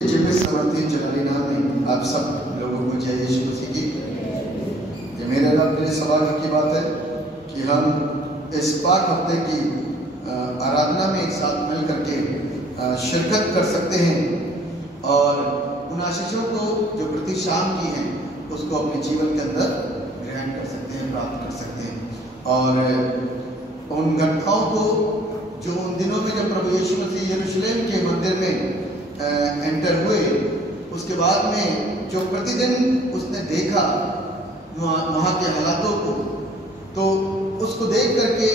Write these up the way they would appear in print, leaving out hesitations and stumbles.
समर्थी जलाली नाम में आप सब लोगों को जय यीशु मसीह की। ये मेरे रब के लिए सौभाग्य की बात है कि हम इस पाक हफ्ते की आराधना में एक साथ मिल करके शिरकत कर सकते हैं और उन आशीषों को जो प्रति शाम की हैं उसको अपने जीवन के अंदर ग्रहण कर सकते हैं, प्राप्त कर सकते हैं। और उन घटनाओं को जो उन दिनों में जब प्रभु यीशु मसीह यरूशलेम के मंदिर में एंटर हुए, उसके बाद में जो प्रतिदिन उसने देखा वहाँ के हालातों को, तो उसको देख करके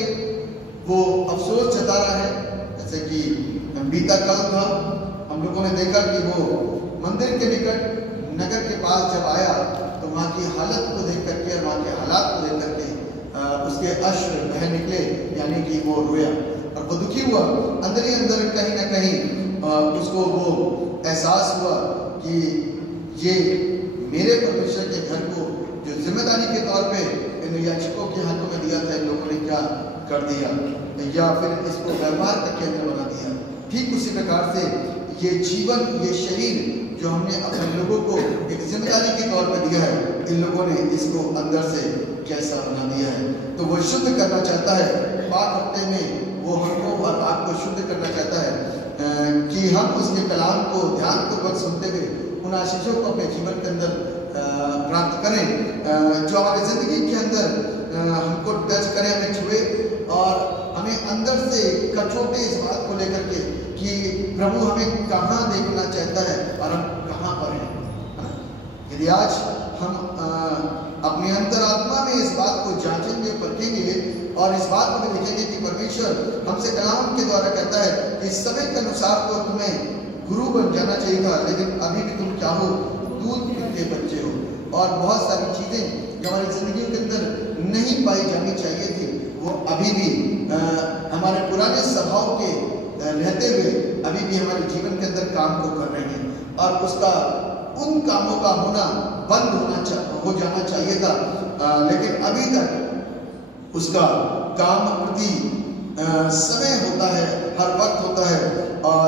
वो अफसोस जता रहा है। जैसे कि बीता कल था, हम लोगों ने देखा कि वो मंदिर के निकट नगर के पास जब आया तो वहाँ की हालत को देख करके और वहाँ के हालात को देख करके उसके अश्रु बह निकले, यानी कि वो रोया और वो दुखी हुआ। अंदर ही अंदर कहीं ना कहीं उसको वो एहसास हुआ कि ये मेरे परमेश्वर के घर को जो जिम्मेदारी के तौर पे इन याचकों के हाथों में दिया था, इन लोगों ने क्या कर दिया, या फिर इसको व्यापार का केंद्र बना दिया। ठीक उसी प्रकार से ये जीवन, ये शरीर जो हमने अपने लोगों को एक जिम्मेदारी के तौर पर दिया है, इन लोगों ने इसको अंदर से कैसा बना दिया है। तो वो शुद्ध करना चाहता है। पाक हफ्ते में वो हमको और आपको शुद्ध करना चाहता है कि हम उसके कलाम को ध्यानपूर्वक सुनते हुए उन आशीषों को अपने जीवन के अंदर प्राप्त करें, जो हमारी जिंदगी के अंदर हमको टच करें, हमें छुए और हमें अंदर से कचोटे इस बात को लेकर के कि प्रभु हमें कहाँ देखना चाहता है और हम कहाँ पर हैं। यदि आज हम अपने अंतरात्मा में इस बात को जांचेंगे, परखेंगे और इस बात को भी देखेंगे कि परमेश्वर हमसे कलाम के द्वारा कहता है कि समय के अनुसार तो तुम्हें गुरु बन जाना चाहिए था, लेकिन अभी भी तुम क्या हो, दूध पीते बच्चे हो। और बहुत सारी चीजें जो हमारी जिंदगी के अंदर नहीं पाई जानी चाहिए थी, वो अभी भी हमारे पुराने स्वभाव के रहते हुए अभी भी हमारे जीवन के अंदर काम को कर रहे हैं और उसका उन कामों का होना बंद हो जाना चाहिए था, लेकिन अभी तक उसका काम प्रति समय होता है, हर वक्त होता है और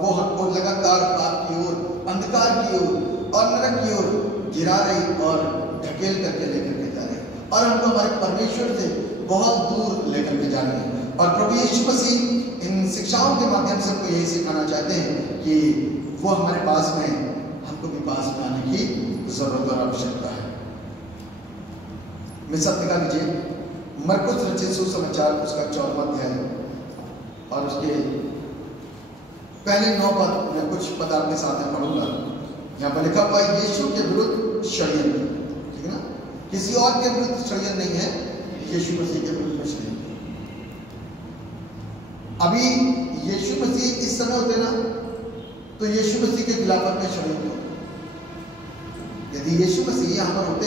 वो हमको लगातार पाप की ओर, अंधकार की ओर और नरक की ओर गिरा रही और ढकेल करके लेकर के जा रही और हमको हमारे परमेश्वर से बहुत दूर लेकर के जा रहे हैं। और प्रभु यीशु मसीह इन शिक्षाओं के माध्यम से हमको यही सिखाना चाहते हैं कि वो हमारे पास में, हमको भी पास में आने की जरूरत और आवश्यकता है। मैं सब निकाल लीजिए मरकुस रचित सुसमाचार उसका 14वां अध्याय और उसके पहले 9 पद मैं कुछ पद आपके साथ में पढ़ूंगा। यहाँ पर लिखा हुआ यीशु के विरुद्ध षड्यंत्र, ठीक है ना, किसी और के विरुद्ध षड्यंत्र नहीं है, यीशु मसीह के विरुद्ध षड्यंत्र। अभी यीशु मसीह इस समय होते ना तो यीशु मसीह के खिलाफत में षड्यंत्र होते। यदि यीशु मसीह यहाँ पर होते,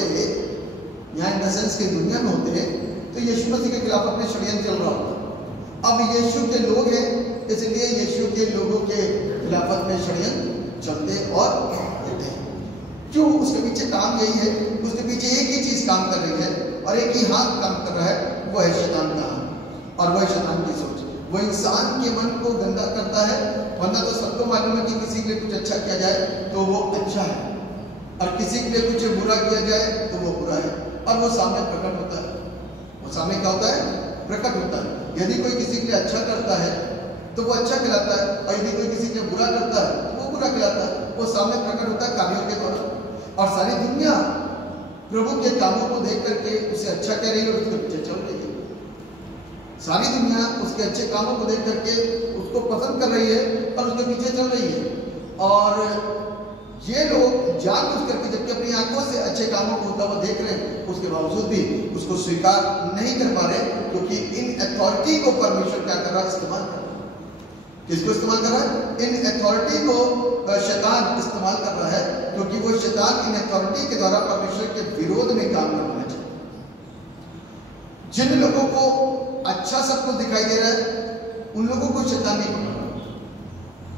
यहाँ इन द सेंस की दुनिया में होते तो यीशु मसीह के खिलाफ अपने षड्यंत्र चल रहा होता। अब यीशु के लोग हैं, इसलिए यीशु के लोगों के खिलाफत में षड्यंत्र चलते और होते हैं। क्यों? उसके पीछे काम यही है, उसके पीछे एक ही चीज काम कर रही है और एक ही हाथ काम कर रहा है, वो है शैतान का हाथ और वह शैतान की सोच। वो इंसान के मन को गंदा करता है, वरना तो सबको मालूम है कि किसी के लिए कुछ अच्छा किया जाए तो वो अच्छा है और किसी के लिए कुछ बुरा किया जाए तो वो बुरा है और वो सामने प्रकट होता है। वो सामने क्या होता है? प्रकट होता है। यदि कोई किसी के लिए अच्छा करता है तो वो अच्छा खिलाता है और यदि कोई किसी के लिए बुरा करता है तो वो बुरा खिलाता है। वो सामने प्रकट होता है कार्यों के द्वारा और सारी दुनिया प्रभु के कामों को देख करके उसे अच्छा कह रही है और उसके पीछे चल रही है। सारी दुनिया उसके अच्छे कामों को देख करके उसको पसंद कर रही है और उसके पीछे चल रही है। और ये लोग जानबूझ करके जबकि अपनी आंखों से अच्छे कामों को होता हुआ देख रहे हैं, उसके बावजूद भी उसको स्वीकार नहीं कर पा रहे, क्योंकि इन अथॉरिटी को परमेश्वर क्या कर रहा है? इस्तेमाल कर रहा है। किसको इस्तेमाल कर रहा है? इन अथॉरिटी को शैतान इस्तेमाल कर रहा है, क्योंकि वो शैतान इन अथॉरिटी के द्वारा परमेश्वर के विरोध में काम करना चाहता है। जिन लोगों को अच्छा सब कुछ दिखाई दे रहा है, उन लोगों को शैतान नहीं पकड़ रहा,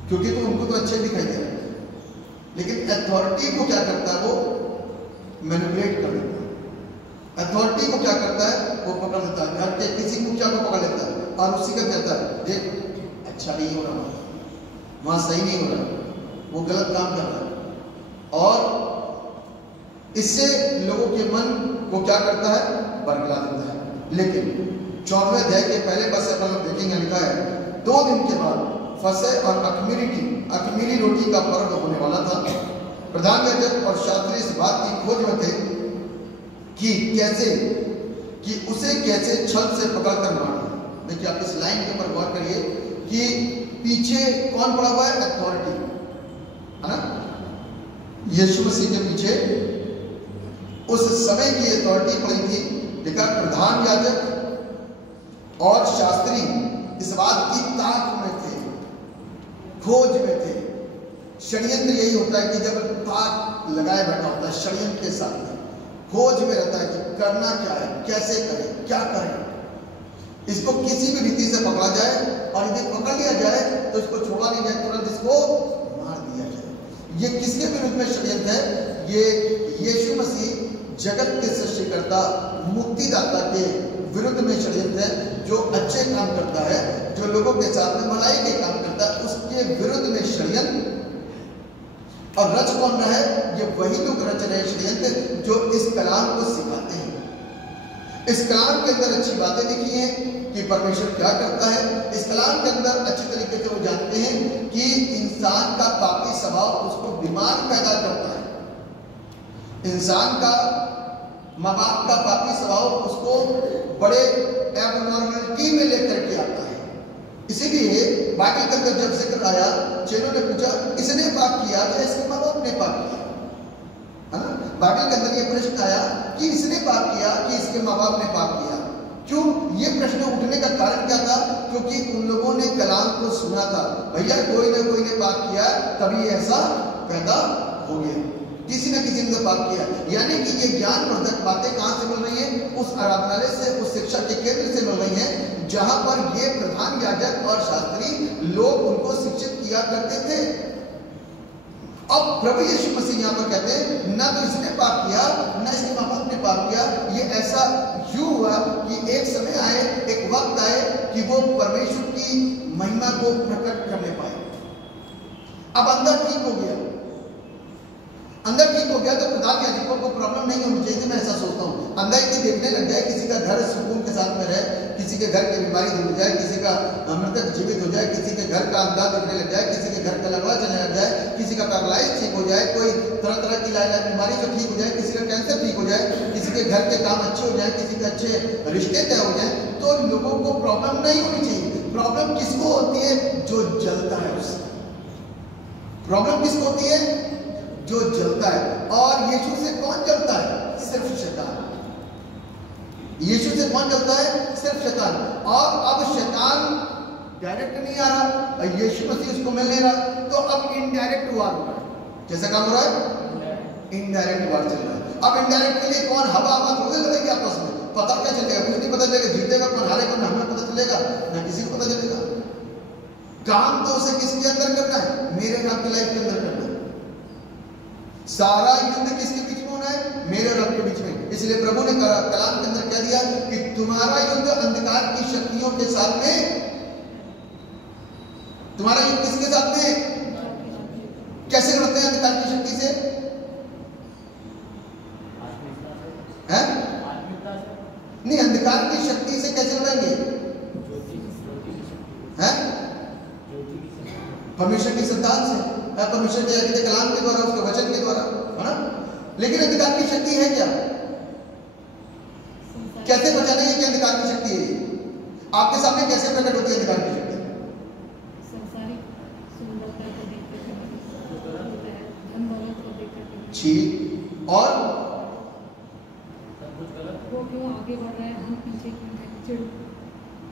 क्योंकि तो उनको तो अच्छे दिखाई दे रहा है। लेकिन अथॉरिटी को क्या करता है? वो मैनिपुलेट कर देता है। अथॉरिटी को क्या करता है? वो पकड़ लेता है, घर के किसी मुखिया को पकड़ लेता है और उसी का कहता है देख अच्छा नहीं हो रहा, वहां सही नहीं हो रहा, वो गलत काम कर रहा है और इससे लोगों के मन को क्या करता है, बरगला देता है। लेकिन 14वें अध्याय के पहले पद से अपन लोग देखेंगे, लिखा है 2 दिन के बाद फसह और अख़मीरी रोटी का पर्व होने वाला था। प्रधान याजक और शास्त्री इस बात की खोज में थे कि उसे कैसे छल से पकड़कर मारना। देखिए आप इस लाइन के ऊपर गौर करिए कि पीछे कौन पड़ा हुआ है, अथॉरिटी है ना, यीशु मसीह के पीछे उस समय की अथॉरिटी पड़ी थी। देखा प्रधान याजक और शास्त्री इस बात की ताक में थे, खोज में थे। षड्यंत्र यही होता है कि जब ताक लगाए बैठा होता है, षड्यंत्र के साथ खोज में रहता है कि करना क्या है, कैसे करें, क्या करें, इसको किसी भी रीति से पकड़ा जाए और यदि पकड़ लिया जाए तो इसको छोड़ा नहीं जाए, तुरंत इसको मार दिया जाए। ये किसके विरुद्ध में षड्यंत्र है? ये यीशु मसीह जगत के सृष्टिकर्ता मुक्तिदाता के विरुद्ध में षड्यंत्र है। जो अच्छे काम करता है, जो लोगों के साथ में भलाई के काम करता है, उसके विरुद्ध में षड्यंत्र। और रच कौन रहा है? ये वही लोग रच रहे षड्यंत्र जो इस कलाम को सिखाते हैं। इस कलाम के अंदर अच्छी बातें लिखी हैं कि परमेश्वर क्या करता है। इस कलाम के अंदर अच्छी तरीके से वो जानते हैं कि इंसान का पापी स्वभाव उसको बीमार पैदा करता है। इंसान का माँ बाप का पापी स्वभाव उसको बड़े एबनॉर्मलिटी में लेकर के आता है। इसीलिए बाइबल के अंदर जब जिक्र आया, चेलों ने पूछा इसने पाप किया या इसके माँ बाप ने पाप किया, है ना। बाइबल के अंदर ये प्रश्न आया कि इसने पाप किया कि इसके माँ बाप ने पाप किया। क्यों? ये प्रश्न उठने का कारण क्या था? क्योंकि उन लोगों ने कलाम को सुना था, भैया कोई ना कोई ने पाप किया तभी ऐसा पैदा हो गया, किसी न किसी ने तो पाप किया। यानी कि ये ज्ञानवर्धक बातें कहाँ से मिल रही है? उस आराधनालय से, उस शिक्षा के केंद्र से मिल रही हैं जहां पर ये प्रधान याजक और शास्त्री लोग उनको शिक्षित किया करते थे। अब प्रभु यीशु मसीह यहाँ पर कहते हैं ना तो इसने पाप किया ना इसके माँ बाप ने पाप किया। ये ऐसा यूं हुआ कि एक समय आए, एक वक्त आए कि वो परमेश्वर की महिमा को प्रकट करने पाए। अब अंदर ठीक हो गया, अंदर ठीक हो गया तो प्रधान याजकों को प्रॉब्लम नहीं होनी चाहिए। मैं ऐसा सोचता हूँ, अंदर यदि देखने लग जाए, किसी का घर सुकून के साथ में रहे, किसी के घर की बीमारी दूर हो जाए, किसी का मृतक जीवित हो जाए, किसी के घर का अंधा दिखने लग जाए, किसी के घर का लकड़ा चलने लग जाए, किसी का पैरालाइज ठीक हो जाए, कोई तरह तरह की लाइलाज बीमारी जो ठीक हो जाए, किसी का कैंसर ठीक हो जाए, किसी के घर के काम अच्छे हो जाए, किसी के अच्छे रिश्ते तय हो जाए, तो लोगों को प्रॉब्लम नहीं होनी चाहिए। प्रॉब्लम किसको होती है? जो जलता है उससे। प्रॉब्लम किसको होती है? जो जलता है। और यीशु से कौन जलता है? सिर्फ शैतान। यीशु से कौन जलता है? सिर्फ शैतान। और अब शैतान डायरेक्ट नहीं आ रहा, यीशु मसीह उसको मिल नहीं रहा, तो अब इनडायरेक्ट वार हो रहा है। कैसा काम हो रहा है? इनडायरेक्ट वार चल रहा है। अब इनडायरेक्ट के लिए कौन हवा थोड़ी लड़ेगी आपस में? पता क्या चलेगा? कुछ नहीं पता चलेगा। जीतेगा कौन, हारेगा कौन, हमें पता चलेगा ना, किसी को पता चलेगा। काम तो उसे किसके अंदर करना है? मेरे और आपकी लाइफ के अंदर करना है। सारा युद्ध किसके बीच में होना है? मेरे और आपके बीच में। इसलिए प्रभु ने कलाम के अंदर कह दिया कि तुम्हारा युद्ध अंधकार की शक्तियों के साथ में। तुम्हारा युद्ध किसके साथ में? कैसे लड़ते हैं अंधकार की शक्ति से? हैं? नहीं, अंधकार की शक्ति से कैसे लड़ेंगे? हैं? परमेश्वर की संतान से, परमेश्वर के कलाम के द्वारा, उसके वचन के द्वारा, है ना। लेकिन अंधकार की शक्ति है क्या? कैसे पहचाने कि अंधकार की शक्ति है? आपके सामने कैसे प्रकट होती है अंधकार की शक्ति? ठीक। और आगे बढ़ रहे हैं, हम पीछे क्यों हैं?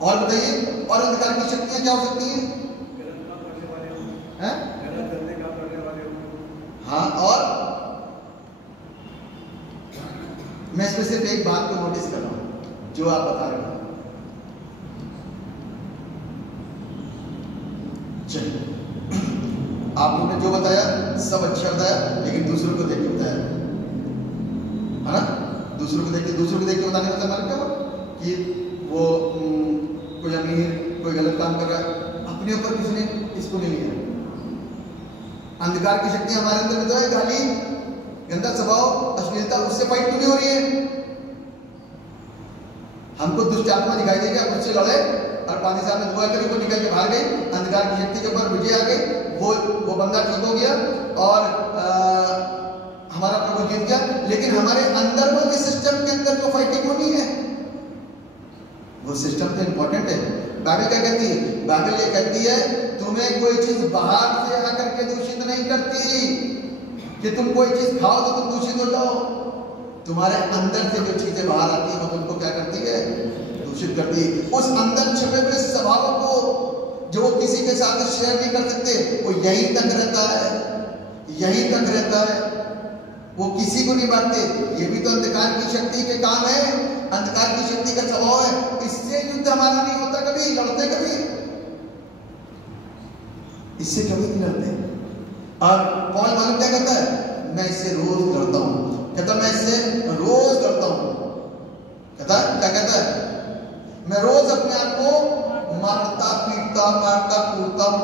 और बताइए, और अंधकार की शक्तियां क्या हो सकती हैं? हाँ, और मैं इसमें सिर्फ एक बात को नोटिस कर रहा हूं जो आप बता रहे हो। चलिए, आप लोगों ने जो बताया सब अच्छा बताया, लेकिन दूसरों को देख के बताया, है ना। दूसरों को देख के बताने का मतलब क्या हुआ कि वो कोई अमीर, कोई गलत काम कर रहा है, अपने ऊपर किसी ने इसको नहीं लिया। अंधकार की शक्ति हमारे अंदर में तो है, गाली, गंदा स्वभाव, अश्लीलता, उससे फाइट क्यों नहीं हो रही है? हमको दुष्ट आत्मा दिखाई देगी, आप उससे लड़े और पानी साहब ने दुआ करी, वो निकल के भाग गई, अंधकार की शक्ति के ऊपर विजय आ गई, वो बंदा ठीक हो गया और हमारा प्रभु जीत गया। लेकिन हमारे अंदर वाले सिस्टम के अंदर तो फाइटिंग होनी है, वो सिस्टम तो इंपॉर्टेंट है। बाइबल क्या कहती है? बाइबल ये कहती है तुम्हें कोई चीज बाहर से आकर के दूषित नहीं करती कि तुम कोई चीज खाओ तो तुम दूषित हो जाओ। तुम्हारे अंदर से जो चीजें बाहर आती है वो तुमको क्या करती है? दूषित करती है। उस अंदर छुपे हुए स्वभाव को जो वो किसी के साथ शेयर नहीं कर सकते, वो यहीं तक रहता है, यहीं तक रहता है, वो किसी को नहीं बांटते। ये भी तो अंधकार की शक्ति के काम है, अंधकार की शक्ति का स्वभाव है। इससे युद्ध हमारा नहीं होता, कभी लड़ते, कभी इससे कभी नहीं लड़ते। और पौल मालूम क्या कहता है? मैं इससे रोज लड़ता हूं। कहता मैं इससे रोज लड़ता हूं। कहता क्या कहता है? मैं रोज अपने आप को मारता पीटता, मारता कूटता हूं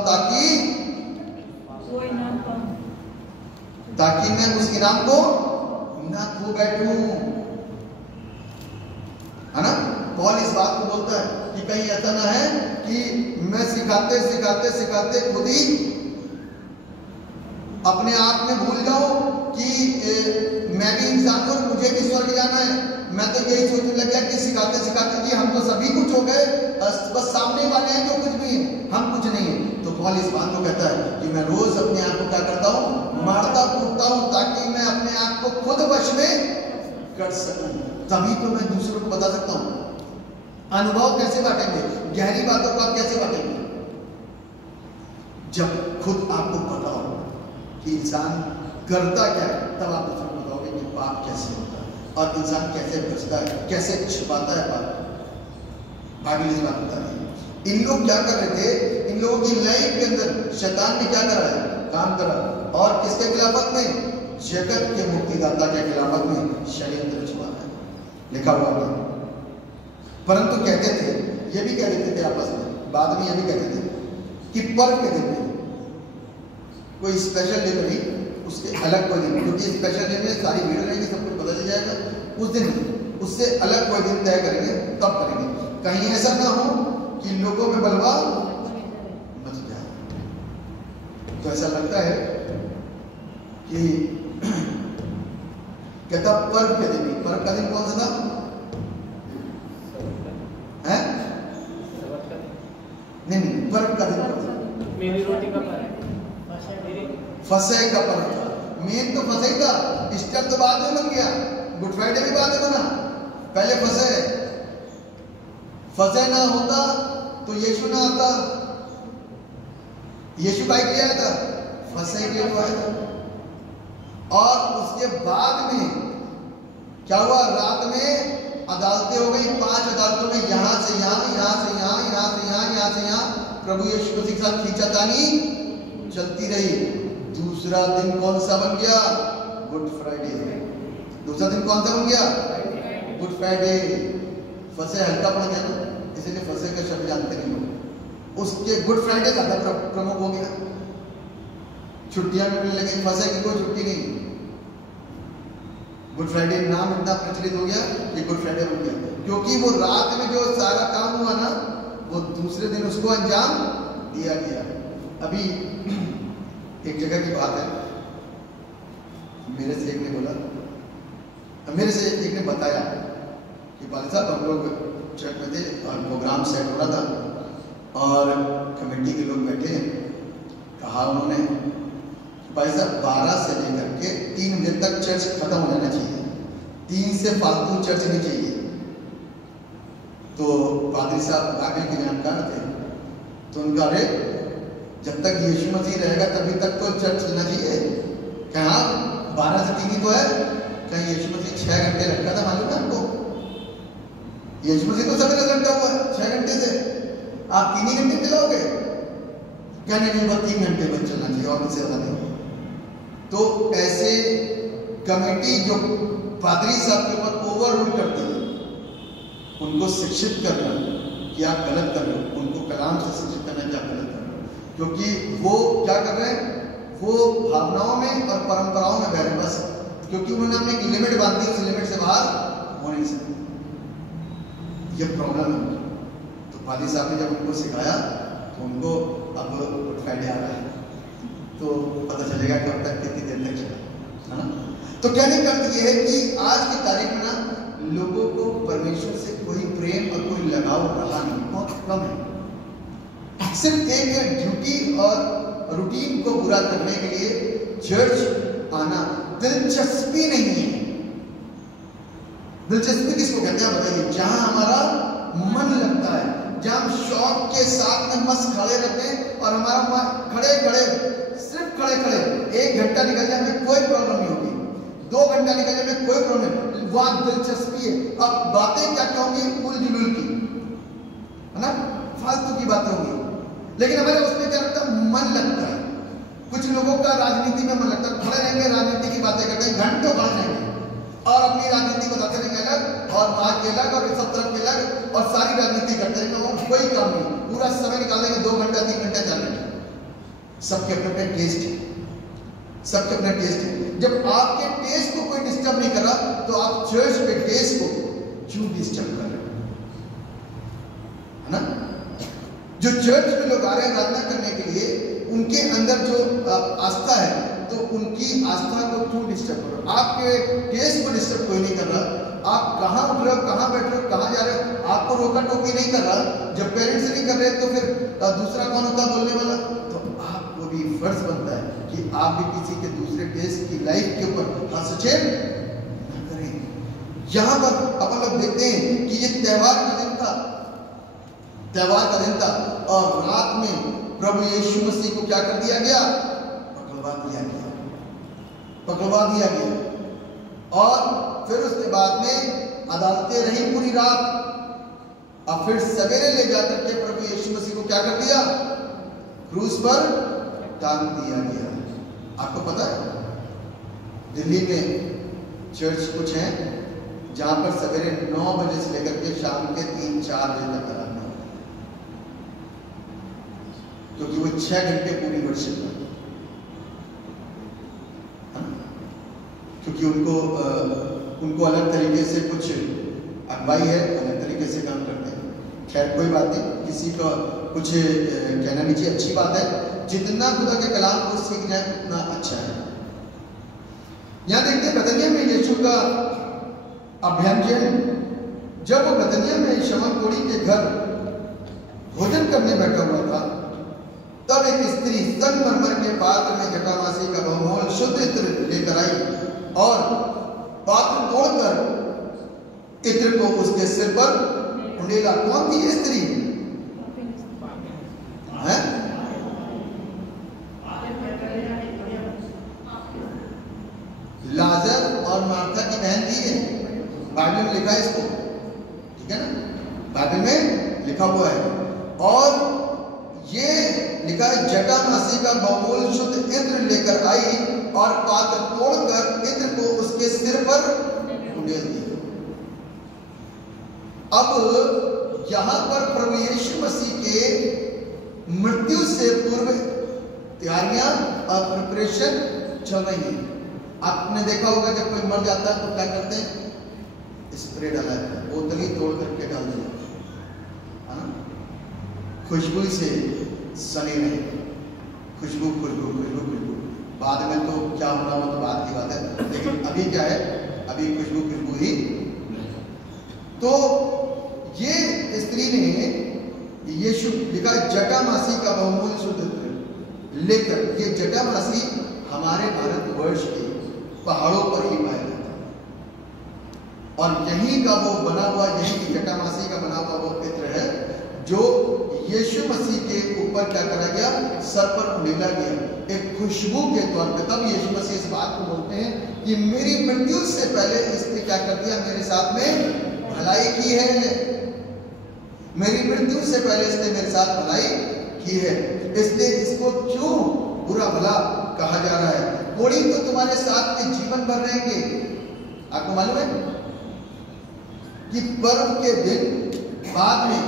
ताकि मैं उस इनाम को ना खो बैठूं, है ना? पौल इस बात को बोलता है कि कहीं ऐसा ना है कि मैं सिखाते सिखाते सिखाते खुद ही अपने आप में भूल जाऊं कि मैं भी इंसान हूं, मुझे भी स्वर्ग जाना है। मैं तो यही सोचने लग गया कि सिखाते सिखाते कि हम तो सभी कुछ हो गए, बस सामने वाले हैं जो कुछ भी हैं, हम कुछ नहीं है। तो पौल इस बात को कहता है कि मैं रोज अपने आप को क्या करता हूं? मारता कूटता हूं ताकि मैं अपने आप को खुद वश में कर सकूं। तभी तो मैं दूसरों को बता सकता हूं। अनुभव कैसे बांटेंगे? गहरी बातों को आप कैसे बांटेंगे? जब खुद आपको पता हो कि इंसान करता क्या है, तब आप दूसरों को बताओगे कि पाप कैसे होता है और इंसान कैसे बचता है, कैसे छिपाता है पाप। बाइबल इस बात बता रही है। इन लोग क्या कर रहे थे? इन लोगों की लाइफ के अंदर शैतान ने क्या करा है? काम करा। और किसके खिलाफत में? जगत के मुक्तिदाता के खिलाफत में षड्यंत्र छुपाना है, लिखा हुआ है। परंतु कहते थे, ये भी कह देते थे आपस में, बाद में ये भी कहते थे कि पर्व के दिन में कोई स्पेशल डे नहीं, उसके अलग कोई दिन, क्योंकि स्पेशल डे में सारी भीड़ रहेगी, सब कुछ बदल जाएगा। उस दिन उससे अलग कोई दिन तय करेंगे, तब करेंगे। कहीं ऐसा ना हो कि लोगों में बलवा मच जाए। तो ऐसा लगता है कि कहता पर्व के दिन, पर्व का दिन कौन सा था? है? नहीं, पर्व का दिन मेरी रोटी का पर्व, फसह का पर्व था। मेन तो फसह था, ईस्टर तो बाद में बन गया, गुड फ्राइडे भी बाद में बना, पहले फसह। फसह ना होता तो यीशु ना आता। यीशु का क्या आया था? फसह के लिए आया था। और उसके बाद में क्या हुआ? रात में अदालतें हो गई, 5 अदालतों में, यहां से यहां, यहां से यहां, यहां से यहां, यहां से यहां प्रभु यीशु मसीह के साथ खींचातानी चलती रही। दूसरा दिन कौन सा बन गया? Good Friday. दूसरा दिन कौन सा बन गया? Good Friday. फसह हल्का पड़ गया था, इसीलिए फसह का शब्द जानते नहीं लोग। उसके गुड फ्राइडे ज्यादा प्रमुख हो गया, छुट्टियां मिलने लगी, फसह की कोई छुट्टी नहीं। गुड फ्राइडे नाम इतना प्रचलित हो गया कि गुड फ्राइडे बन गया, क्योंकि वो रात में जो सारा काम हुआ ना, वो दूसरे दिन उसको अंजाम दिया गया। अभी एक जगह की बात है, मेरे से एक ने बोला, मेरे से एक ने बताया कि पाली साहब हम लोग चर्च में थे और प्रोग्राम सेट हो रहा था और कमेटी के लोग बैठे हैं। कहा उन्होंने भाई साहब 12 से लेकर के 3 बजे तक चर्च खत्म हो जाना चाहिए, 3 से फालतू चर्च नहीं चाहिए। तो पादरी साहब बाइबल के जानकार थे, तो उनका अरे जब तक यीशु मसीह रहेगा तभी तक तो चर्च चलना चाहिए। कहा 12 से 3 ही तो है, कहीं यीशु मसीह 6 घंटे रखा था, मालूम है आपको? यीशु मसीह तो सवेरे रखा हुआ है 6 घंटे से, आप 3 ही घंटे चलाओगे? कहने नहीं, बस 3 घंटे बस चलना चाहिए और इससे ज्यादा नहीं। तो ऐसे कमेटी जो पादरी साहब के ऊपर ओवर रूल करती है, उनको शिक्षित करना कि आप गलत कर रहे हो, उनको कलाम से शिक्षित करना कि आप गलत कर रहे हो, क्योंकि वो क्या कर रहे हैं? वो भावनाओं में और परंपराओं में बह रहे बस, क्योंकि उन्होंने अपने एक लिमिट बांध दी, उस लिमिट से बाहर हो नहीं सकते। ये प्रॉब्लम है। तो पादी साहब ने जब उनको सिखाया तो उनको अब गुड फ्राइडे आ रहा है, तो पता चलेगा कब तक कितनी देर तक चला, है ना। तो कहने का अर्थ ये है कि आज की तारीख में ना लोगों को परमेश्वर से कोई प्रेम और कोई लगाव रहा नहीं, बहुत कम है। सिर्फ एक ड्यूटी और रूटीन को पूरा करने के लिए चर्च आना, दिलचस्पी नहीं है। दिलचस्पी किसको कहते हैं बताइए? जहां हमारा मन लगता है, जहां हम शौक के साथ में मस्त खड़े रहते हैं और हमारा खड़े खड़े सिर्फ खड़े खड़े 1 घंटा निकल जाए हमें कोई प्रॉब्लम नहीं होगी, 2 घंटा निकल जाए हमें कोई प्रॉब्लम नहीं, वहां दिलचस्पी है। अब बातें क्या क्या होंगी? उलझुल की, है ना, फालतू की बातें होंगी, लेकिन हमारे उसमें क्या लगता है? मन लगता है। कुछ लोगों का राजनीति में मन लगता है, खड़े रहेंगे, राजनीति की बातें करते हैं, घंटों खड़े रहेंगे और अपनी राजनीति बताते रहेंगे अलग और वहां के अलग और सब तरफ के अलग, और सारी राजनीति करते रहेंगे और कोई काम नहीं, पूरा समय निकाल देंगे, 2 घंटा 3 घंटा चलेंगे। सबके अपने अपने टेस्ट है, सबके अपने टेस्ट है। जब आपके टेस्ट को कोई डिस्टर्ब नहीं कर रहा तो आप चर्च के टेस्ट को क्यों डिस्टर्ब कर रहे हो, है ना। जो चर्च में लोग आ रहे हैं आराधना करने के लिए, उनके अंदर जो आस्था है, तो उनकी आस्था को क्यों डिस्टर्ब कर रहे हो? आपके टेस्ट को डिस्टर्ब कोई नहीं कर रहा। आप कहाँ उठ रहे हो, कहाँ बैठ रहे हो, कहाँ जा रहे हो, आपको रोका टोकी नहीं कर रहा। जब पेरेंट्स नहीं कर रहे तो फिर दूसरा कौन होता बोलने वाला? तो आपको भी फर्ज बनता है कि आप भी किसी के दूसरे टेस्ट की लाइफ के ऊपर हस्तक्षेप न करें। यहां पर अपन लोग देखते हैं कि ये त्योहार का दिन था, त्योहार का दिन था, और रात में प्रभु यीशु मसीह को क्या कर दिया गया? पकड़वा दिया गया, पकड़वा दिया गया। और फिर उसके बाद में अदालतें रही पूरी रात, और फिर सवेरे ले जाकर के प्रभु यीशु मसीह को क्या कर दिया? क्रूस पर टांग दिया गया। आपको पता है दिल्ली में चर्च कुछ हैं जहां पर सवेरे 9 बजे से लेकर के शाम के 3-4 बजे तक आराधना होती है, क्योंकि वो 6 घंटे पूरी वर्षिप है, क्योंकि उनको अलग तरीके से कुछ अगुवाई है, अलग तरीके से काम करते हैं। खैर कोई बात नहीं, किसी का कुछ कहना नहीं चाहिए, अच्छी बात है। जितना खुदा के कलाम को सीख जाए उतना अच्छा है। यहां देखते हैं बेतनिया में यीशु का अभ्यंजन। जब वो बेतनिया में शमन कोढ़ी के घर भोजन करने बैठा हुआ था, तब एक स्त्री संगमरमर के पात्र में जटामासी का बहुमूल्य शुद्ध इत्र लेकर आई और पात्र तोड़कर इत्र को उसके सिर पर उंडेला। कौन थी ये स्त्री? है? लाजर और मार्था की बहन थी ये। बाइबल में लिखा है इसको, ठीक है ना, बाइबल में लिखा हुआ है। और ये लिखा है जटामासी का बहुमूल्य शुद्ध इत्र लेकर आई और पात्र तोड़कर इत्र को उसके सिर पर उंडेल दिया। अब यहां पर प्रभु यीशु मसीह के मृत्यु से पूर्व तैयारियां और प्रिपरेशन चल रही है। आपने देखा होगा जब कोई मर जाता है तो क्या करते हैं? स्प्रे डाला है, बोतल ही तोड़ करके डाल दिया, खुशबू से सनी रहे, खुशबू खुशबू खुशबू खुशबू। बाद में तो क्या होना वो तो बात की बात है, लेकिन अभी क्या है? अभी खुशबू खुशबू ही। तो ये स्त्री ने यीशु लिखा जटामासी का बहुमूल्य शुद्ध लेकर, ये जटामासी हमारे भारतवर्ष के पहाड़ों पर ही पाया जाता है, और यहीं का वो बना हुआ, यहीं की जटामासी का बना हुआ वो इत्र है जो यीशु मसीह के ऊपर क्या करा गया? सर पर उंडेला गया, एक खुशबू के तौर पे। तब यीशु मसीह इस बात को बोलते हैं कि मेरी मृत्यु से पहले इसने क्या कर दिया? मेरे साथ में भलाई की है। मेरी मृत्यु से पहले इसने मेरे साथ भलाई की है, इसलिए इसको क्यों बुरा भला कहा जा रहा है? कोढ़ी तो तुम्हारे साथ में जीवन भर रहेंगे। आपको मालूम है कि पर्व के दिन बाद में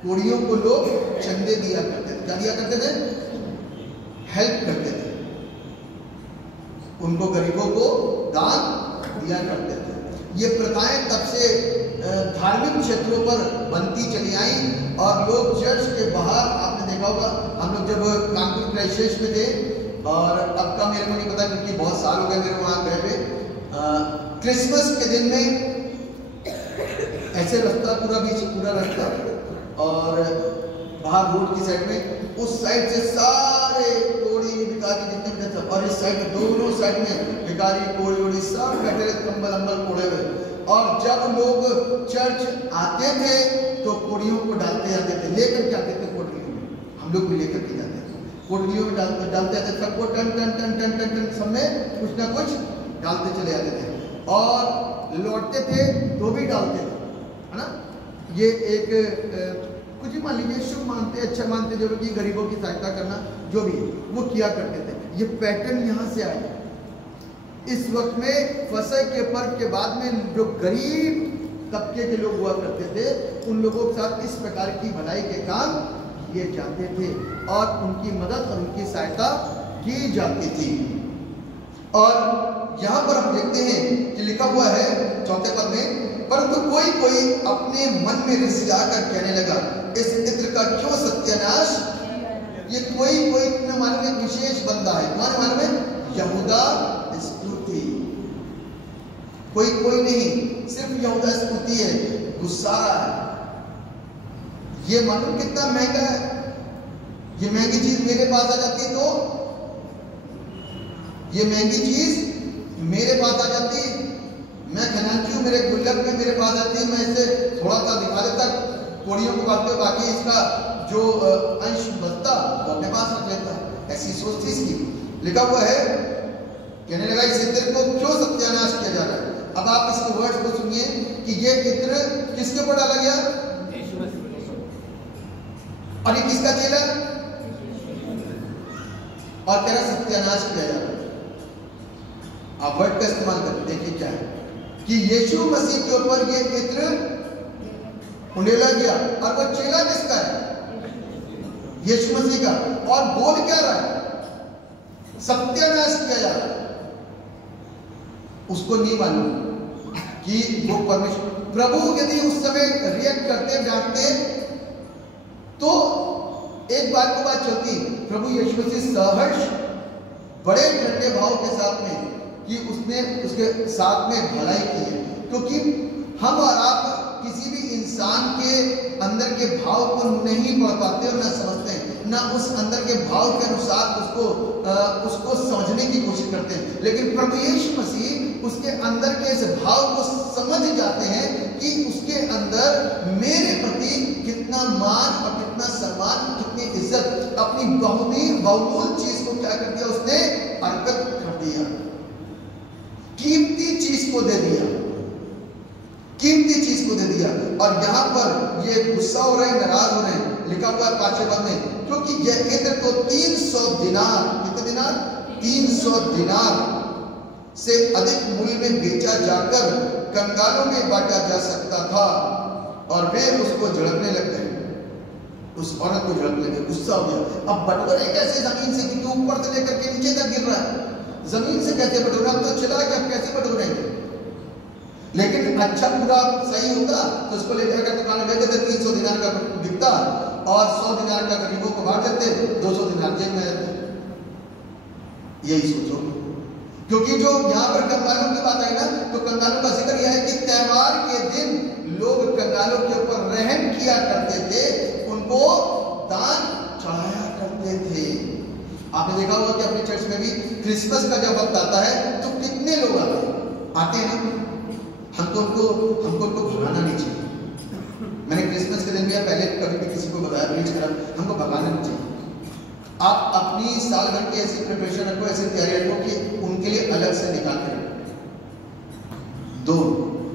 कोढ़ियों को लोग चंदे दिया करते थे। क्या दिया करते थे? हेल्प करते थे। उनको गरीबों को दान दिया करते थे। ये प्रथाएं तब से धार्मिक क्षेत्रों पर बनती चली आई और लोग चर्च के बाहर, आपने देखा होगा, हम लोग जब कानपुर क्राइस्ट में थे, और अब का मेरे को नहीं पता क्योंकि बहुत साल हो गए मेरे वहाँ गए हुए, क्रिसमस के दिन में ऐसे रास्ता पूरा रास्ता और बाहर रोड की साइड में, उस साइड से सारे कोड़ी भिखारी जितने भी थे, और इस साइड दोनों साइड में भिखारी कोड़ी वोड़ी सब बैठे रहे, कंबल अम्बल कोड़े हुए। और जब लोग चर्च आते थे तो कोड़ियों को डालते जाते थे, लेकर के आते थे कोटलियों में, हम लोग भी लेकर के जाते थे, कोटलियों में डालते जाते, सबको टन टन टन टन टन टन सब में कुछ ना कुछ डालते चले जाते थे, और लौटते थे तो भी डालते थे, है ना। ये एक कुछ ही मान लीजिए शुभ मानते, अच्छा मानते, जो कि गरीबों की सहायता करना जो भी वो किया करते थे। ये पैटर्न यहाँ से आया। इस वक्त में फसल के पर्व के बाद में जो गरीब तबके के लोग हुआ करते थे, उन लोगों के साथ इस प्रकार की भलाई के काम किए जाते थे और उनकी मदद और उनकी सहायता की जाती थी। और यहाँ पर हम देखते हैं कि लिखा हुआ है 4 पद में, परंतु कोई कोई अपने मन में रिसिया कर कहने लगा, इस इत्र का क्यों सत्यानाश। ये कोई न मालूम एक विशेष बंदा है, कौन मालूम है? यहूदा इस्करियोती। कोई नहीं, सिर्फ यहूदा इस्करियोती है, गुस्सा है। ये मालूम कितना महंगा है, ये महंगी चीज मेरे पास आ जाती तो, ये महंगी चीज मेरे पास आ जाती, मैं खजांची हूं, मेरे गुल्लक में मेरे पास आती, मैं इसे थोड़ा सा दिखा देता कोड़ियों को बांटते, बाकी इसका जो अंश बचता वो अपने पास रख लेता। ऐसी सोच थी इसकी। लिखा हुआ है, कहने लगा इस इत्र को क्यों सत्यानाश किया जा रहा है। अब आप इसके वर्ड्स को सुनिए कि ये इत्र किसके ऊपर डाला गया, और ये किसका चेला, और कह रहा सत्यानाश किया जा रहा है। आप वर्ड का इस्तेमाल करते देखिए क्या है कि यीशु मसीह के ऊपर ये इत्र उंडेला गया, और वो चेला किसका है? यीशु मसीह का। और बोल क्या रहा है? सत्यानाश किया जा रहा है। उसको नहीं मालूम कि वो परमेश्वर प्रभु यदि उस समय रिएक्ट करते डांटते तो एक बात को बात चलती, प्रभु यीशु मसीह सहर्ष बड़े ठंडे भाव के साथ में कि उसने उसके साथ में भलाई की है, क्योंकि हम और आप किसी भी इंसान के अंदर के भाव को नहीं पढ़ पाते और ना समझते हैं, ना उस अंदर के भाव के अनुसार उसको समझने की कोशिश करते हैं। लेकिन प्रभु यीशु मसीह उसके अंदर के इस भाव को समझ जाते हैं कि उसके अंदर मेरे प्रति कितना मान और कितना सम्मान, कितनी इज्जत, अपनी बहुमूल्य चीज को क्या कर दिया, उसने अर्पित कर दिया, कीमती चीज को दे दिया, कीमती चीज को दे दिया। और यहां पर ये गुस्सा हो रहे हैं, नाराज हो रहे हैं। लिखा हुआ है 5वें पद में, क्योंकि यह इत्र तो 300 दिनार, कितने दिनार? 300 दिनार से अधिक मूल्य में बेचा जाकर कंगालों में बांटा जा सकता था। और वे उसको झड़पने लग गए, उस औरत को झड़पने लगे, गुस्सा हो गया। अब बटोरे कैसे जमीन से, कि तू ऊपर से लेकर के नीचे तक गिर रहा है, जमीन से कैसे बटोरा? तो चला गया, कैसे बटोरेंगे? लेकिन अच्छा पूरा सही होता तो उसको लेकर के दुकान में बेच देते, 300 दिनार का बिकता और 100 दिनार का गरीबों को बांट देते, 200 दिनार जेब में रहते। यही सोचो, क्योंकि जो यहाँ पर कंगालों की बात आई ना, तो कंगालों का जिक्र यह है कि त्योहार के दिन लोग कंगालों के ऊपर रहम किया करते थे, उनको दान चढ़ाया करते थे। आपने देखा होगा कि अपने चर्च में भी क्रिसमस का जब वक्त आता है तो कितने लोग आते हैं ना, हमको उनको भगाना नहीं चाहिए। मैंने क्रिसमस के दिन भी पहले कभी भी किसी को बताया, प्रीच करा, हमको भगाना नहीं चाहिए। आप अपनी साल भर की ऐसी प्रिपरेशन रखो, ऐसी तैयारी रखो कि उनके लिए अलग से निकाल कर दो।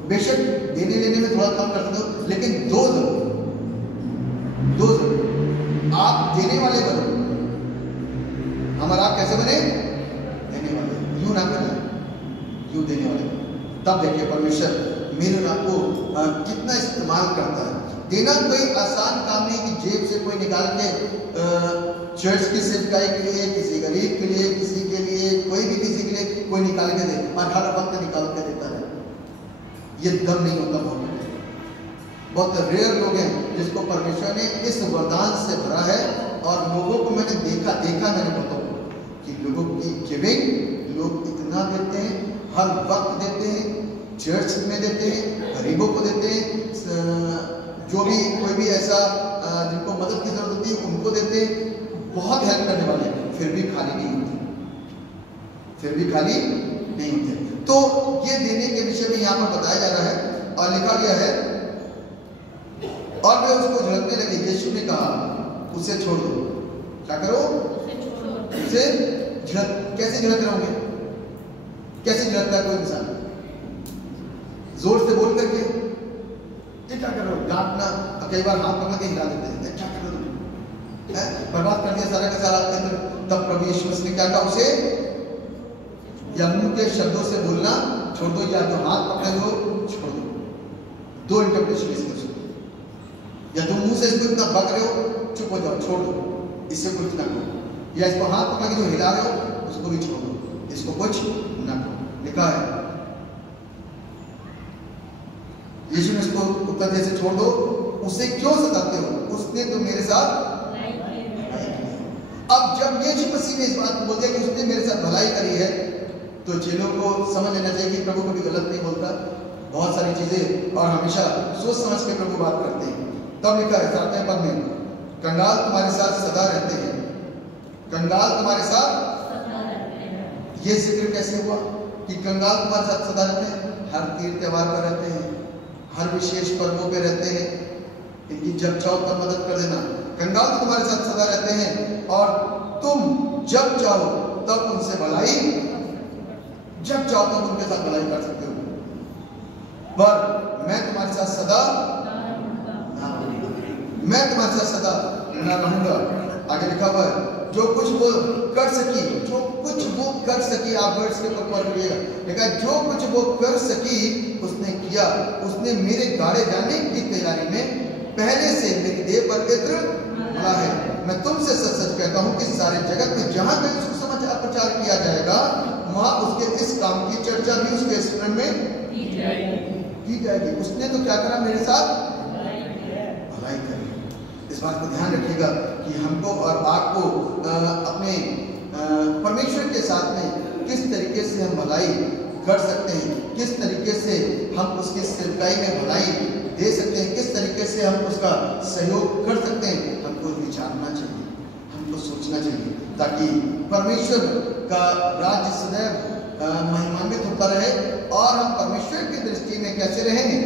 बेशक देने लेने में थोड़ा कम कर दो, लेकिन दो जरूर आप देने वाले बनो। हमारा आप कैसे बने? देने वाले, यूं ना करना, यूं देने वाले। तब देखिए परमेश्वर मेरे नाम को कितना इस्तेमाल करता है। देना कोई आसान काम नहीं कि जेब से कोई निकाल के चर्च की सेवकाई के लिए, किसी गरीब के लिए, किसी के लिए, कोई भी किसी के लिए कोई निकाल के दे और हर वक्त निकाल के देता है, ये दम नहीं होता। बहुत रेयर लोग हैं जिसको परमेश्वर ने इस वरदान से भरा है। और लोगों को मैंने देखा मैंने बताऊँ कि लोगों की गिविंग लोग इतना देते हैं, हर वक्त देते हैं, चर्च में देते हैं, गरीबों को देते हैं, जो भी कोई भी ऐसा जिनको मदद की जरूरत होती है उनको देते हैं, बहुत हेल्प करने वाले, फिर भी खाली नहीं होते। तो ये देने के विषय में यहाँ पर बताया जा रहा है और लिखा गया है, और वे उसको झड़कने लगे। यीशु ने कहा उसे छोड़ दो। क्या करो? उसे कैसे झड़क रहे होंगे? कैसे झड़कता है कोई इंसान? जोर से बोल करके। क्या करो? डांटना, कई बार हाथ पकड़ के हिला देते हैं, क्या करो तुम, बर्बाद कर दिया सारा का सारा आपके अंदर। तब प्रभु यीशु मसीह ने क्या कहा उसे, या मुंह के शब्दों से बोलना छोड़ दो, या जो हाथ पकड़े हो छोड़ दो। दो इंटरप्रिटेशन इसके, या तुम मुंह से इसको इतना बक रहे हो, चुप हो जाओ, छोड़ दो, इससे कुछ ना करो, या इसको हाथ पकड़ के जो हिला रहे हो उसको भी छोड़ दो, इसको कुछ ना करो। लिखा है यीशु ने इसको उत्तर जैसे छोड़ दो, उसे क्यों सताते हो, उसने तो मेरे साथ। अब जब यीशु मसीह ने इस बात को बोल दिया कि उसने मेरे साथ भलाई करी है, तो चेलों को समझ लेना चाहिए कि प्रभु कभी गलत नहीं बोलता, बहुत सारी चीजें और हमेशा सोच समझ के प्रभु बात करते हैं। तब लिखा है 7वें पद में, कंगाल तुम्हारे साथ सदा रहते हैं। कंगाल तुम्हारे साथ, ये जिक्र कैसे हुआ कि कंगाल तुम्हारे साथ सदा रहते हैं? हर तीर्थ त्योहार पर रहते हैं, हर विशेष पर्वों पे रहते हैं, इनकी जब चाहो तब मदद कर देना। कंगाल तो तुम्हारे साथ सदा रहते हैं और तुम जब चाहो तब उनसे भलाई, जब चाहो तब उनके साथ भलाई कर सकते हो, पर मैं तुम्हारे साथ सदा न रहूंगा। आगे लिखा हुआ है, जो कुछ वो कर सकी, आप वर्ड्स के ऊपर पढ़ लीजिएगा, देखा जो कुछ वो कर सकी उसने किया। उसने मेरे गाड़े जाने की तैयारी में पहले से मेरी देह पर इत्र मला है। मैं तुमसे सच सच कहता हूँ कि सारे जगत में जहां कहीं सुसमाचार प्रचार किया जाएगा, वहां उसके इस काम की चर्चा भी उसके स्मरण में की जाएगी। उसने तो क्या करा, मेरे साथ भलाई करी। इस बात को ध्यान रखिएगा कि हमको और आपको अपने परमेश्वर के साथ में किस तरीके से हम भलाई कर सकते हैं, किस तरीके से हम उसकी सेवकाई में भलाई दे सकते हैं, किस तरीके से हम उसका सहयोग कर सकते हैं, हमको विचारना चाहिए, हमको सोचना चाहिए, ताकि परमेश्वर का राज्य सदैव महिमान्वित होता रहे और हम परमेश्वर की दृष्टि में कैसे रहेंगे,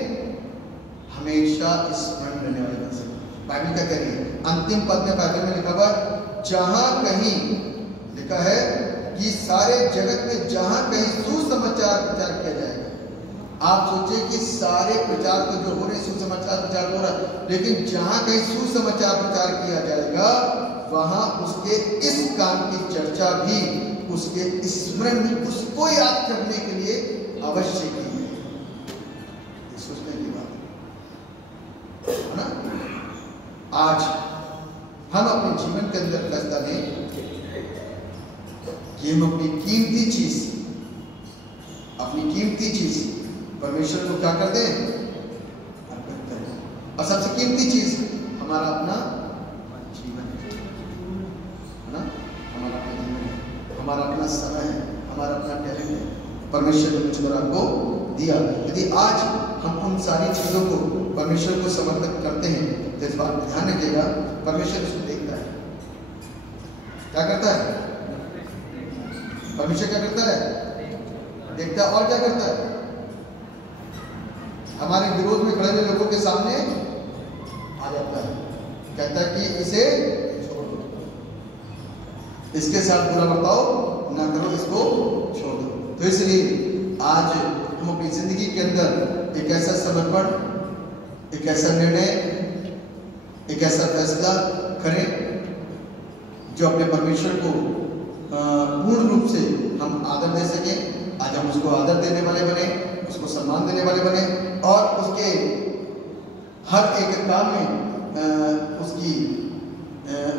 हमेशा स्मरण रहने वाले बन सकें। बाइबल क्या कह रही है? अंतिम पद में बाइबल में लिखा हुआ, जहां कहीं लिखा है कि सारे जगत में जहां कहीं सुसमाचार प्रचार किया जाएगा। आप सोचिए कि सारे प्रचार तो जो हो रहे सुसमाचार प्रचार हो रहा है, लेकिन जहां कहीं सुसमाचार प्रचार किया जाएगा वहां उसके इस काम की चर्चा भी उसके स्मरण में उसको याद करने के लिए अवश्य की है। सोचने की बात है ना। आज हम अपने जीवन के अंदर फैसला लें कि हम अपनी कीमती चीज परमेश्वर को क्या कर दें, अर्पित करें। और सबसे कीमती चीज हमारा अपना जीवन है ना, हमारा अपना जीवन है, हमारा अपना समय है, हमारा अपना टैलेंट है, परमेश्वर ने मुझको और आपको दिया। यदि आज हम उन सारी चीजों को परमेश्वर को समर्पित करते हैं तो इस बात को ध्यान रखिएगा, परमेश्वर उसको देखता है। क्या करता है परमेश्वर? क्या करता है? देखता है। और क्या करता है? हमारे विरोध में खड़े हुए लोगों के सामने आ जाता है, कहता है कि इसे छोड़ दो, इसके साथ बुरा बर्ताव ना करो, इसको छोड़ दो। तो इसलिए आज हम अपनी जिंदगी के अंदर एक ऐसा समर्पण, एक ऐसा निर्णय, एक ऐसा फैसला करें जो अपने परमेश्वर को पूर्ण रूप से हम आदर दे सकें। आज हम उसको आदर देने वाले बने, उसको सम्मान देने वाले बने और उसके हर एक काम में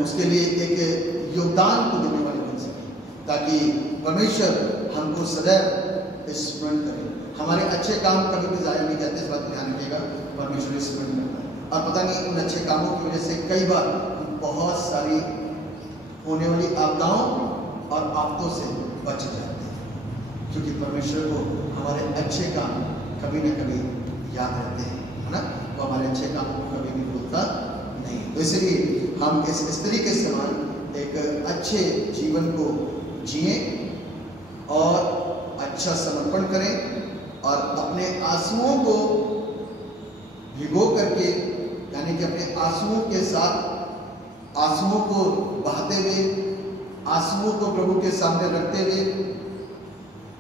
उसके लिए एक योगदान को देने वाले बन सके, ताकि परमेश्वर हमको सदैव स्मरण करें। हमारे अच्छे काम कभी भी ज़ाया नहीं जाते, इस बात का ध्यान रखिएगा। परमेश्वर स्मरण करता है, और पता नहीं उन अच्छे कामों की वजह से कई बार बहुत सारी होने वाली आपदाओं और आफतों से बच जाते हैं, क्योंकि परमेश्वर को हमारे अच्छे काम कभी न कभी याद रहते हैं, है ना। वो हमारे अच्छे कामों को कभी भी भूलता नहीं। तो इसलिए हम इस तरीके से एक अच्छे जीवन को जिए और अच्छा समर्पण करें, और अपने आंसुओं को भिगो करके, यानी कि अपने आंसुओं के साथ आंसुओं को बहाते हुए, आंसुओं को प्रभु के सामने रखते हुए,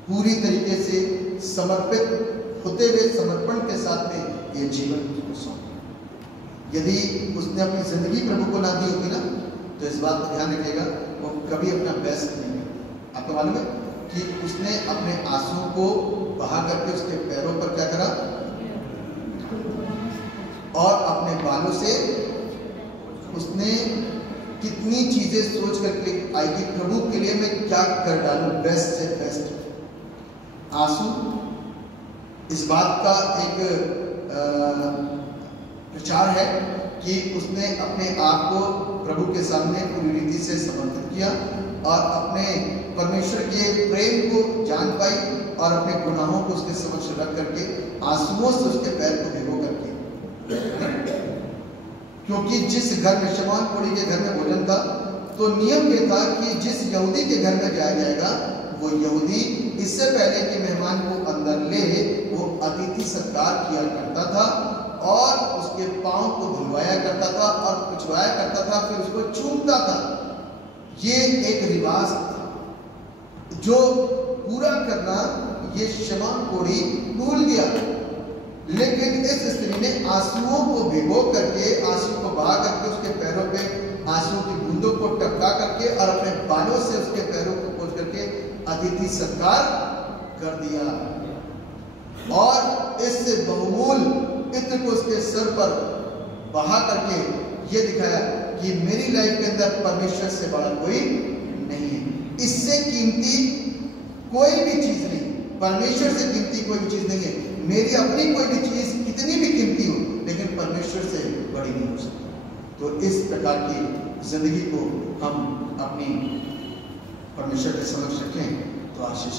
पूरी तरीके से समर्पित होते हुए, समर्पण के साथ में ये जीवन को सौंपें। यदि उसने अपनी जिंदगी प्रभु को ना दी होगी ना, तो इस बात का ध्यान रखिएगा, वो कभी अपना बेस्ट नहीं करता। आपको मालूम है कि उसने अपने आंसुओं को बहा करके उसके पैरों पर क्या करा, और अपने बालों से उसने कितनी चीजें सोच करके आई कि प्रभु के लिए मैं क्या कर डालूं, बेस्ट से बेस्ट। आंसू इस बात का एक प्रचार है कि उसने अपने आप को प्रभु के सामने पूरी रीति से समर्पित किया, और अपने परमेश्वर के प्रेम को जान पाई, और अपने गुनाहों को उसके समक्ष रख करके आंसुओं से उसके पैर को भिगो करके, क्योंकि जिस घर में शमौन कोढ़ी के घर में भोजन था, तो नियम ये था कि जिस यहूदी के घर में जाया जाएगा, वो यहूदी इससे पहले कि मेहमान को अंदर ले, वो अतिथि सत्कार किया करता था, और उसके पांव को धुलवाया करता था और पुछवाया करता था, फिर उसको चूमता था। ये एक रिवाज था जो पूरा करना ये शमौन कोढ़ी भूल गया, लेकिन इस स्त्री ने आंसुओं को भिगो करके, आंसू को बहा करके, उसके पैरों पे आंसुओं की बूंदों को टपका करके, और अपने बालों से उसके पैरों को पोंछ करके अतिथि सत्कार कर दिया, और इससे बहुमूल इत्र को उसके सर पर बहा करके ये दिखाया कि मेरी लाइफ के अंदर परमेश्वर से बड़ा कोई नहीं है, इससे कीमती कोई भी चीज नहीं, परमेश्वर से कीमती कोई भी चीज नहीं है। मेरी अपनी कोई भी चीज कितनी भी कीमती हो, लेकिन परमेश्वर से बड़ी नहीं हो सकती। तो इस प्रकार की जिंदगी को हम अपनी परमेश्वर के समक्ष रखें तो आशीष,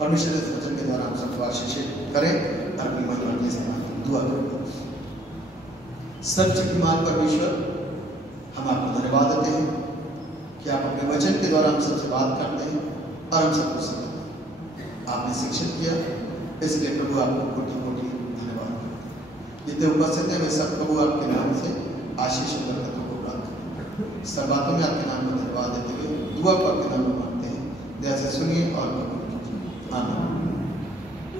परमेश्वर के वचन के द्वारा हम सबको आशीषित करें, अपनी महिमा के इस्तेमाल दुआ करें। सर्वशक्तिमान परमेश्वर, हम आपको धन्यवाद देते हैं कि आप अपने वचन के द्वारा हम सबसे बात करते हैं और हम सबको सिखाते हैं। आपने शिक्षित किया, इसलिए प्रभु आपको कोटि कोटि धन्यवाद करते हैं। जितने उपस्थित हैं वे सब प्रभु आपके नाम से आशीष और बरकतों को प्राप्त करें। सब बातों में आपके नाम को धन्यवाद देते हुए दुआ को आपके नाम में मांगते हैं। दया से सुनिए और आमीन।